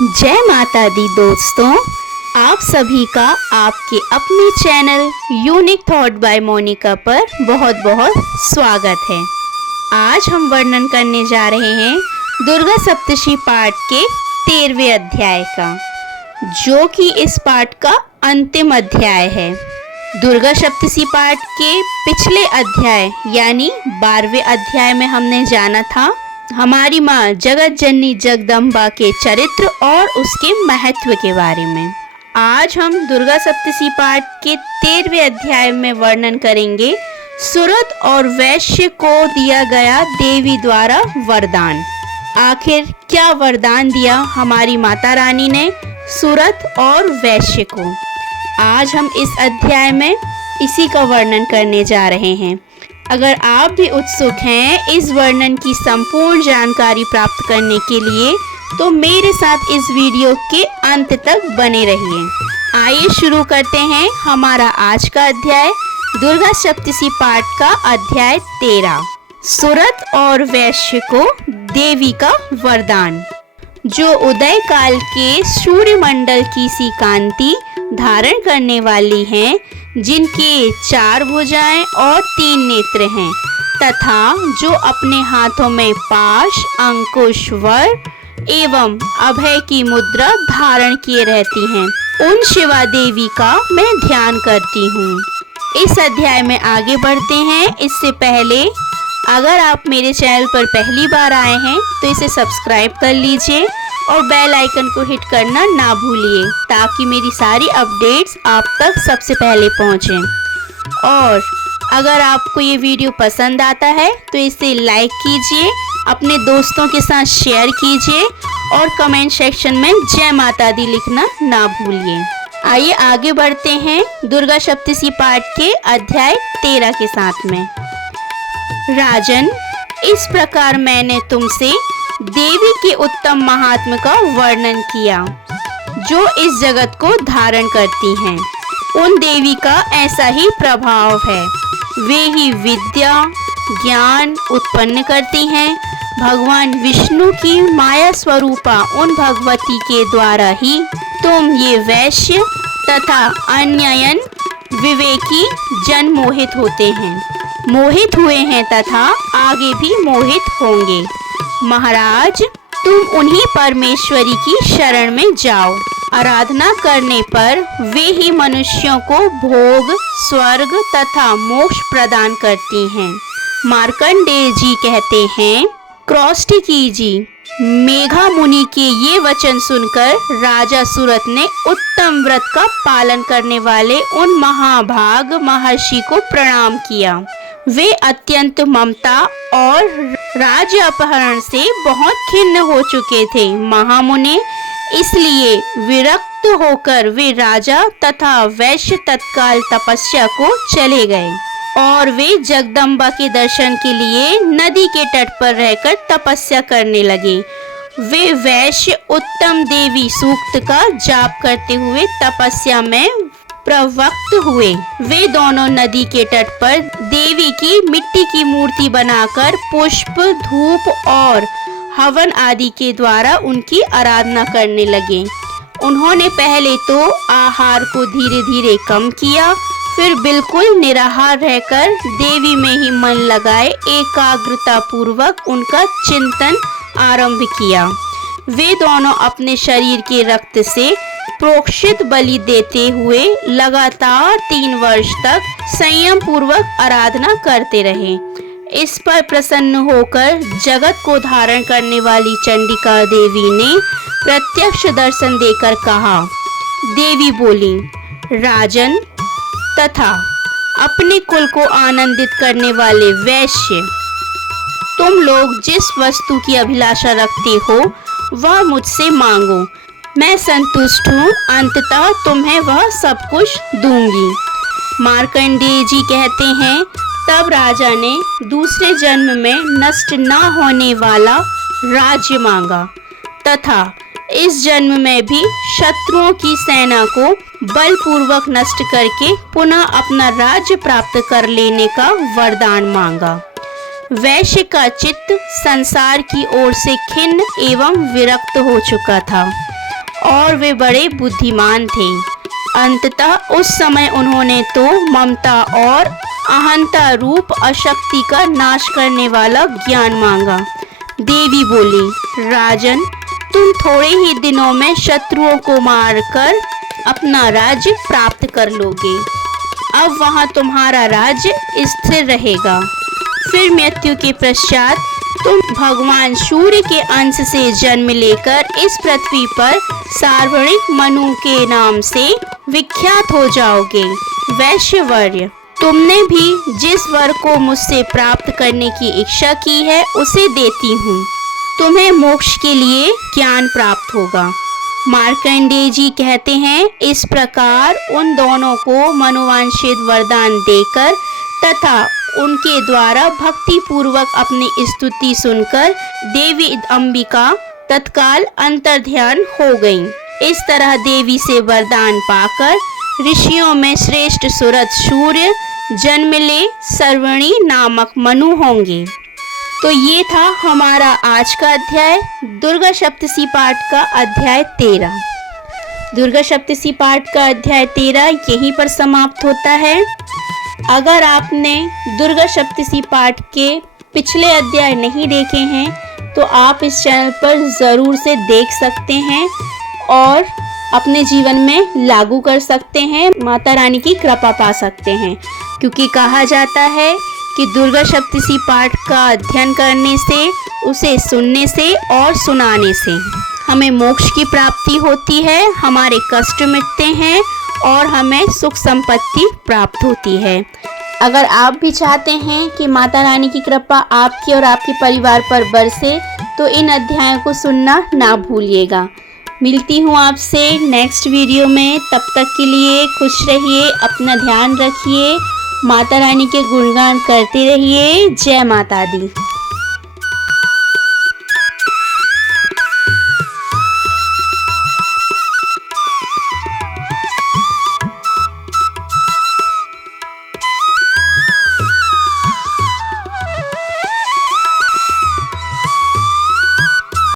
जय माता दी दोस्तों, आप सभी का आपके अपने channel unique thought by Monika पर बहुत बहुत स्वागत है। आज हम वर्णन करने जा रहे हैं दुर्गा सप्तशी पाठ के 13वें अध्याय का, जो कि इस पाठ का अंतिम अध्याय है। दुर्गा सप्तशी पाठ के पिछले अध्याय यानी 12वें अध्याय में हमने जाना था हमारी माँ जगत जननी जगदम्बा के चरित्र और उसके महत्व के बारे में। आज हम दुर्गा सप्तशी पाठ के 13वें अध्याय में वर्णन करेंगे सुरत और वैश्य को दिया गया देवी द्वारा वरदान। आखिर क्या वरदान दिया हमारी माता रानी ने सुरत और वैश्य को? आज हम इस अध्याय में इसी का वर्णन करने जा रहे हैं। अगर आप भी उत्सुक हैं इस वर्णन की संपूर्ण जानकारी प्राप्त करने के लिए, तो मेरे साथ इस वीडियो के अंत तक बने रहिए। आइए शुरू करते हैं हमारा आज का अध्याय, दुर्गा सप्तशी पाठ का अध्याय 13, सुरत और वैश्य को देवी का वरदान। जो उदय काल के सूर्यमंडल की सी कांति धारण करने वाली हैं, जिनके 4 भुजाएं और 3 नेत्र हैं, तथा जो अपने हाथों में पाश, अंकुश, वर एवं अभय की मुद्रा धारण किए रहती हैं, उन शिवा देवी का मैं ध्यान करती हूँ। इस अध्याय में आगे बढ़ते हैं। इससे पहले अगर आप मेरे चैनल पर पहली बार आए हैं तो इसे सब्सक्राइब कर लीजिए और बेल आइकन को हिट करना ना भूलिए, ताकि मेरी सारी अपडेट्स आप तक सबसे पहले पहुंचें। और अगर आपको ये वीडियो पसंद आता है तो इसे लाइक कीजिए, अपने दोस्तों के साथ शेयर कीजिए और कमेंट सेक्शन में जय माता दी लिखना ना भूलिए। आइए आगे बढ़ते हैं दुर्गा सप्तशी पाठ के अध्याय 13 के साथ में। राजन, इस प्रकार मैंने तुमसे देवी के उत्तम महात्म्य का वर्णन किया, जो इस जगत को धारण करती हैं। उन देवी का ऐसा ही प्रभाव है। वे ही विद्या, ज्ञान उत्पन्न करती हैं। भगवान विष्णु की माया स्वरूपा उन भगवती के द्वारा ही तुम ये वैश्य तथा अन्ययन विवेकी जन मोहित होते हैं, मोहित हुए हैं तथा आगे भी मोहित होंगे। महाराज, तुम उन्हीं परमेश्वरी की शरण में जाओ। आराधना करने पर वे ही मनुष्यों को भोग, स्वर्ग तथा मोक्ष प्रदान करती हैं। मार्कंडेय जी कहते हैं, क्रौष्टिकी जी, मेघा मुनि के ये वचन सुनकर राजा सुरत ने उत्तम व्रत का पालन करने वाले उन महाभाग महर्षि को प्रणाम किया। वे अत्यंत ममता और राज्य अपहरण से बहुत खिन्न हो चुके थे। महामुने, इसलिए विरक्त होकर वे राजा तथा वैश्य तत्काल तपस्या को चले गए और वे जगदम्बा के दर्शन के लिए नदी के तट पर रहकर तपस्या करने लगे। वे वैश्य उत्तम देवी सूक्त का जाप करते हुए तपस्या में प्रवक्त हुए। वे दोनों नदी के तट पर देवी की मिट्टी की मूर्ति बनाकर पुष्प, धूप और हवन आदि के द्वारा उनकी आराधना करने लगे। उन्होंने पहले तो आहार को धीरे धीरे कम किया, फिर बिल्कुल निराहार रहकर देवी में ही मन लगाए एकाग्रता पूर्वक उनका चिंतन आरंभ किया। वे दोनों अपने शरीर के रक्त से प्रोक्षित बलि देते हुए लगातार 3 वर्ष तक संयम पूर्वक आराधना करते रहे। इस पर प्रसन्न होकर जगत को धारण करने वाली चंडिका देवी ने प्रत्यक्ष दर्शन देकर कहा। देवी बोली, राजन तथा अपने कुल को आनंदित करने वाले वैश्य, तुम लोग जिस वस्तु की अभिलाषा रखते हो वह मुझसे मांगो, मैं संतुष्ट हूँ। अंततः तुम्हें वह सब कुछ दूंगी। मार्कंडेय जी कहते हैं, तब राजा ने दूसरे जन्म में नष्ट न होने वाला राज्य मांगा तथा इस जन्म में भी शत्रुओं की सेना को बलपूर्वक नष्ट करके पुनः अपना राज्य प्राप्त कर लेने का वरदान मांगा। वैश्य का चित्त संसार की ओर से खिन्न एवं विरक्त हो चुका था। और वे बड़े बुद्धिमान थे। अंततः उस समय उन्होंने तो ममता और अहंता रूप अशक्ति का नाश करने वाला ज्ञान मांगा। देवी बोली, राजन, तुम थोड़े ही दिनों में शत्रुओं को मारकर अपना राज्य प्राप्त कर लोगे। अब वहां तुम्हारा राज्य स्थिर रहेगा। फिर मृत्यु के पश्चात तुम भगवान सूर्य के अंश से जन्म लेकर इस पृथ्वी पर सार्वणिक मनु के नाम से विख्यात हो जाओगे। वैश्यवर्य, तुमने भी जिस वर को मुझसे प्राप्त करने की इच्छा की है उसे देती हूँ। तुम्हें मोक्ष के लिए ज्ञान प्राप्त होगा। मार्कंडेय जी कहते हैं, इस प्रकार उन दोनों को मनोवांछित वरदान देकर तथा उनके द्वारा भक्ति पूर्वक अपनी स्तुति सुनकर देवी अंबिका तत्काल अंतर्ध्यान हो गईं। इस तरह देवी से वरदान पाकर ऋषियों में श्रेष्ठ सुरथ सूर्य जन्म ले सर्वणी नामक मनु होंगे। तो ये था हमारा आज का अध्याय, दुर्गा सप्तशी पाठ का अध्याय 13। दुर्गा सप्तशी पाठ का अध्याय 13 यहीं पर समाप्त होता है। अगर आपने दुर्गा सप्तशी पाठ के पिछले अध्याय नहीं देखे हैं तो आप इस चैनल पर ज़रूर से देख सकते हैं और अपने जीवन में लागू कर सकते हैं, माता रानी की कृपा पा सकते हैं। क्योंकि कहा जाता है कि दुर्गा सप्तशी पाठ का अध्ययन करने से, उसे सुनने से और सुनाने से हमें मोक्ष की प्राप्ति होती है, हमारे कष्ट मिटते हैं और हमें सुख संपत्ति प्राप्त होती है। अगर आप भी चाहते हैं कि माता रानी की कृपा आपके और आपके परिवार पर बरसे तो इन अध्यायों को सुनना ना भूलिएगा। मिलती हूँ आपसे नेक्स्ट वीडियो में। तब तक के लिए खुश रहिए, अपना ध्यान रखिए, माता रानी के गुणगान करते रहिए। जय माता दी।